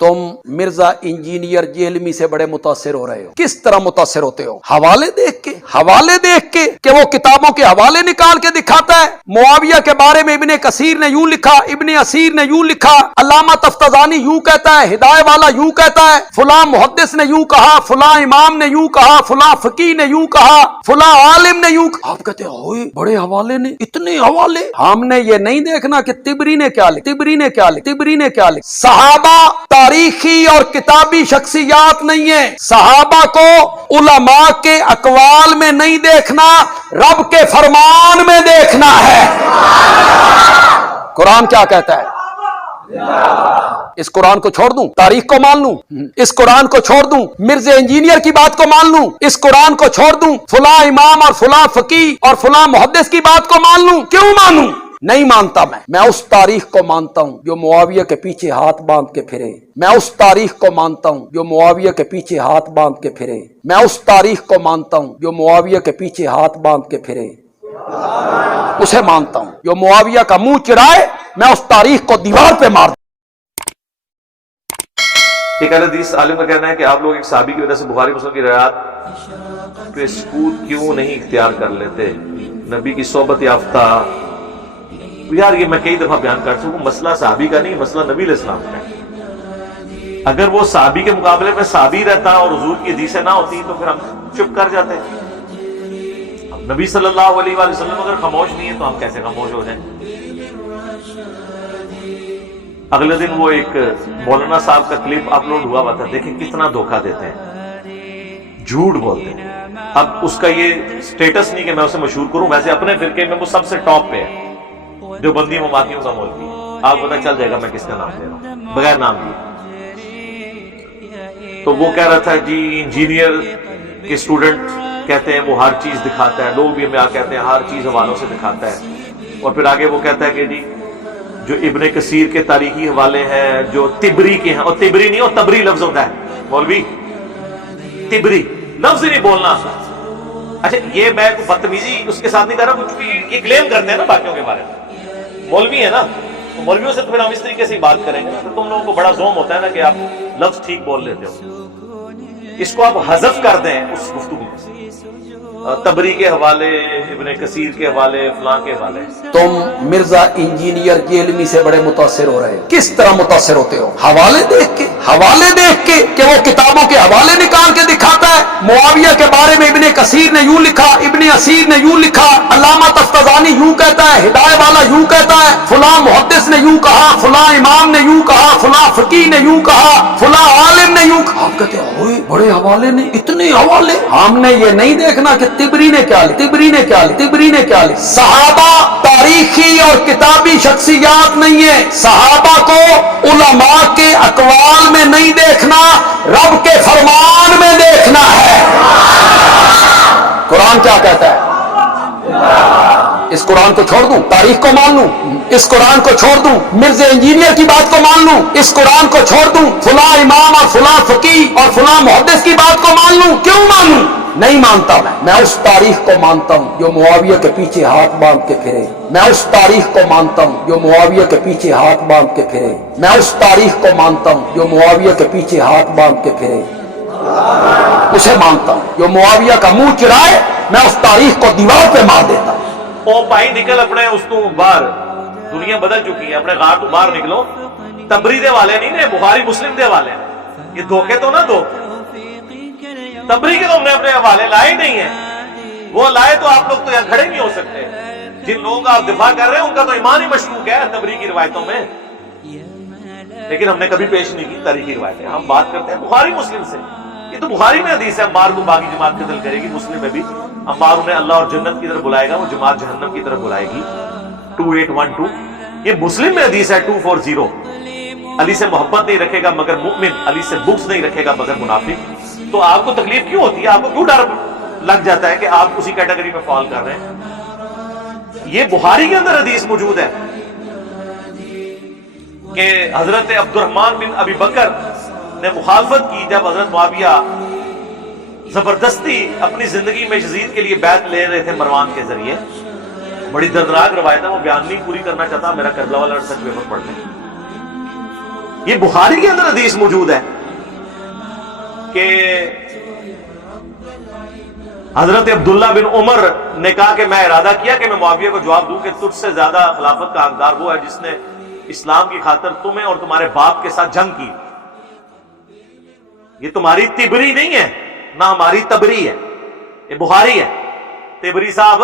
तुम मिर्जा इंजीनियर जेलमी से बड़े मुतासिर हो रहे हो। किस तरह मुतासिर होते हो? हवाले देख के कि वो किताबों के हवाले निकाल के दिखाता है। मुआविया के बारे में इब्ने कसीर ने यूं लिखा, इब्ने असीर ने यूं लिखा, अल्लामा तफ्ताजानी यूं कहता है, हिदायत वाला यूं कहता है, फुला मुहद्दिस ने यूं कहा, फुला इमाम ने यूं कहा, फुला फकीह ने यूं कहा, फुला आलिम ने यूं कहा। आप कहते हो बड़े हवाले ने, इतने हवाले। हमने ये नहीं देखना कि तिबरी ने क्या लिखा। सहाबा तारीखी और किताबी शख्सियात नहीं है। सहाबा को उलमा के अकवाल में नहीं देखना, रब के फरमान में देखना है। कुरान क्या कहता है? इस कुरान को छोड़ दूं, तारीख को मान लूं? इस कुरान को छोड़ दूं, मिर्जा इंजीनियर की बात को मान लूं? इस कुरान को छोड़ दूं, फुला इमाम और फुला फकीह और फुला मुहद्दिस की बात को मान लूं? क्यों मानूं? नहीं मानता। मैं उस तारीख को मानता हूं जो मुआविया के पीछे हाथ बांध के फिरे। मैं उस तारीख को मानता हूं जो मुआविया के पीछे हाथ बांध के फिरे। मैं उस तारीख को मानता हूं जो मुआविया के पीछे हाथ बांध के फिरे। उसे मानता हूं जो मुआविया का मुंह चिढ़ाए, मैं उस तारीख को दीवार पे मार। एक हदीस आलिम का कहना है कि आप लोग एक साहबी की वजह से बुखारी मुस्लिम की रिवायत पे सबूत क्यों नहीं इख्तियार कर लेते? नबी की सोबत याफ्ता। यार ये मैं कई दफा बयान कर चुका हूं, मसला साहबी का नहीं, मसला नबी अलैहिस्सलाम का है। अगर वो साहबी के मुकाबले में साहबी रहता और हुजूर की हदीसें ना होती तो फिर हम चुप कर जाते। अब नबी सल्लल्लाहु अलैहि वसल्लम अगर खामोश नहीं है तो हम कैसे खामोश हो जाएं? अगले दिन वो एक मौलाना साहब का क्लिप अपलोड हुआ था, देखें कितना धोखा देते हैं, झूठ बोलते हैं। अब उसका ये स्टेटस नहीं कि मैं उसे मशहूर करूं, वैसे अपने फिरके में वो सबसे टॉप पे है, जो बंदी ममातियों का मौलवी। आप पता चल जाएगा मैं किसका नाम ले रहा हूं बगैर नाम लिए। तो वो कह रहा था जी इंजीनियर के स्टूडेंट कहते हैं वो हर चीज दिखाता है, लोग भी हमें कहते हैं हर चीज हवालों से दिखाता है। और फिर आगे वो कहता है कि जी जो इब्ने कसीर के तारीखी हवाले हैं, जो तिबरी के हैं, और तिबरी नहीं, और तबरी लफ्ज होता है मौलवी, तिबरी लफ्ज ही नहीं बोलना। अच्छा ये मैं बदतमीजी उसके साथ नहीं कर रहा, क्योंकि ये क्लेम करते हैं ना बाकियों के बारे में, मौलवी है ना, तो मौलवियों से तो फिर हम इस तरीके से ही बात करेंगे ना। तो तुम लोगों को बड़ा जोम होता है ना कि आप लफ्ज ठीक बोल लेते हो, इसको आप हज़फ कर दें उस गुफ्तगू में। तबरी के हवाले, इब्ने कसीर के हवाले, फलां के हवाले। तुम मिर्जा इंजीनियर जेलमी से बड़े मुतासिर हो रहे हो। किस तरह मुतासिर होते हो? हवाले देख के कि वो किताबों के हवाले निकाल के दिखाता है। मुआविया के बारे में इब्ने कसीर ने यूं लिखा, इब्ने असीर ने यूं लिखा, अल्लामा तफ्ताजानी यूं कहता है, हिदायत वाला यूं कहता है, फुला मुहद्दिस ने यूं कहा, फुला इमाम ने यूं कहा, फुला फकीह ने यूं कहा, फुला आलिम ने यूं कहा। आप कहते हैं बड़े हवाले ने, इतने हवाले। हमने ये नहीं देखना कि तिबरी ने क्या लिखा। सहाबा तारीखी और किताबी शख्सियात नहीं है। सहाबा को उलमा के अकवाल में नहीं देखना, रब के फरमान में देखना है। कुरान क्या कहता है? इस कुरान को छोड़ दूं, तारीख को मान लूं? इस कुरान को छोड़ दूं, मिर्जा इंजीनियर की बात को मान लूं? इस कुरान को छोड़ दूं, फुला इमाम और फुला फकीह और फुला मुहद्दिस की बात को मान लूं? क्यों मानूं? नहीं मानता। मैं उस तारीख को मानता हूं जो मुआविया के पीछे हाथ बांध के फिरे। मैं उस तारीख को मानता हूं जो मुआविया के पीछे हाथ बांध के फिरे। मैं उस तारीख को मानता हूं जो मुआविया के पीछे हाथ बांध के फिरे। उसे मानता हूं जो मुआविया का मुंह चिढ़ाए, मैं उस तारीख को दीवार पे मार देता हूं। ओ भाई निकल अपने उस तू बाहर, दुनिया बदल चुकी है, अपने गार तू बाहर निकलो। तबरी दे वाले नहीं ने, बुखारी मुस्लिम दे वाले हैं। ये धोखे तो ना दो। तबरी के तो हमने अपने हवाले लाए नहीं है, वो लाए तो आप लोग तो यहाँ खड़े नहीं हो सकते। जिन लोगों का आप दिफा कर रहे हैं उनका तो ईमान ही मशकूक है तबरी की रिवायतों में, लेकिन हमने कभी पेश नहीं की तारीखी रिवायतें। हम बात करते हैं बुखारी मुस्लिम से। ये तो बुखारी में हदीस है, अम्मार को बाकी जमात कत्ल करेगी। मुस्लिम में भी अम्मार उन्हें अल्लाह और जन्नत की तरफ बुलाएगा, वो जमात जहन्नम की तरफ बुलाएगी। 2812 ये मुस्लिम में हदीस है। 240 अली से मोहब्बत नहीं रखेगा मगर मुमिन, अली से बुग़्ज़ नहीं रखेगा मगर मुनाफिक। तो आपको तकलीफ क्यों होती है? आपको क्यों डर लग जाता है कि आप उसी कैटेगरी में फॉल कर रहे हैं? ये बुखारी के अंदर हदीस मौजूद है कि हजरत अब्दुर्रहमान बिन अबी बकर ने मुखालफत की जब हजरत मुआविया जबरदस्ती अपनी जिंदगी में यजीद के लिए बैत ले रहे थे मरवान के जरिए। बड़ी दर्दनाक रवायत है, वो बयान नहीं पूरी करना चाहता, मेरा करबला वाला सच पेपर पढ़ लें। یہ بخاری کے اندر حدیث موجود ہے کہ حضرت عبداللہ بن عمر نے کہا کہ میں ارادہ کیا کہ میں معاویہ کو جواب دوں کہ تجھ سے زیادہ خلافت کا حقدار وہ ہے جس نے اسلام کی خاطر تمہیں اور تمہارے باپ کے ساتھ جنگ کی. یہ تمہاری تبری نہیں ہے، نہ ہماری تبری ہے، یہ بخاری ہے. تبری صاحب